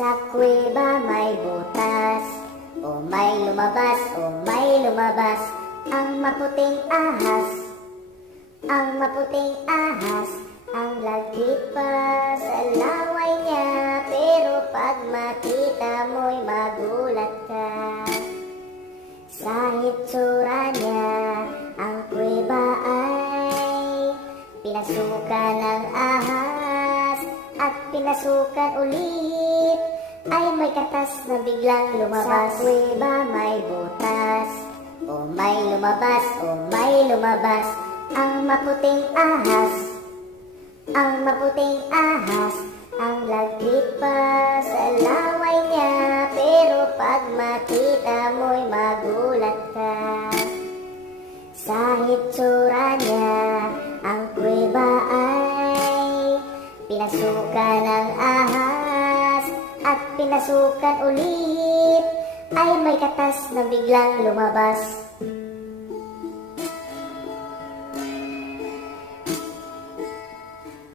Sa kuweba may butas, o may lumabas, o may lumabas, ang maputing ahas, ang maputing ahas, ang lagkit pa sa laway niya, pero pag makita mo'y magulat ka. Sa hitsura niya, ang kuweba ay pinasukan ng ahas at pinasukan ulit, ay may katas na biglang lumabas. Sa kuweba may butas, o may lumabas, o may lumabas, ang maputing ahas, ang maputing ahas, ang lagkit pa sa laway niya, pero pag makita mo'y magulat ka. Sa hitsura niya, ang kuweba ay pinasukan ng ahas at pinasukan ulit, ay may katas na biglang lumabas.